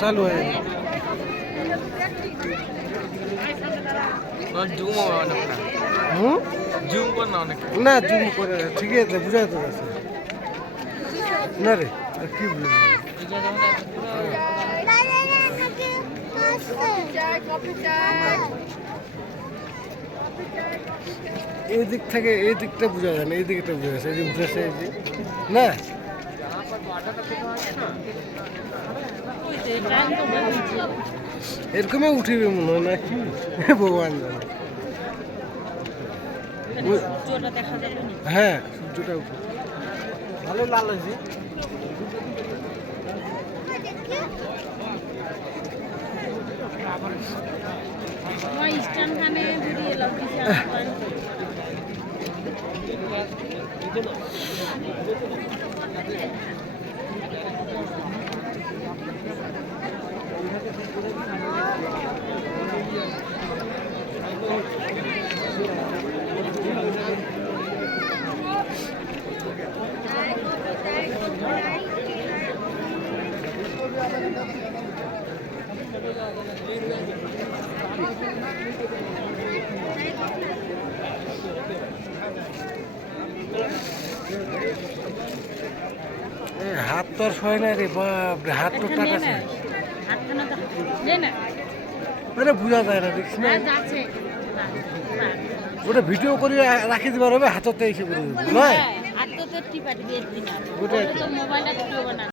চালু হয়ে জুম হবে অনেক না হুম জুম কর না অনেক না জুম করে ঠিক আছে বুঝাই তো আছে না রে আর কি বুঝলি এই দিক থেকে এই দিকটা বোঝা যায় না এই দিকটা বোঝা যাচ্ছে এই যে উঠেছে এই যে না এরকমই উঠিবে মনে হয় নাকি ভগবান জানে হ্যাঁ সূর্যটা উঠে ভালো লাল হয়েছে হাত তো আর সয় না রে বাপ রে হাত তো টাকাছে মানে বোঝা যায় না দেখিস না ওটা ভিডিও করে রাখি দিবার হবে হাততে এসে করে নয় হাত তো টিপা দিবে ওটাই তো। মোবাইলটা ভিডিও বানা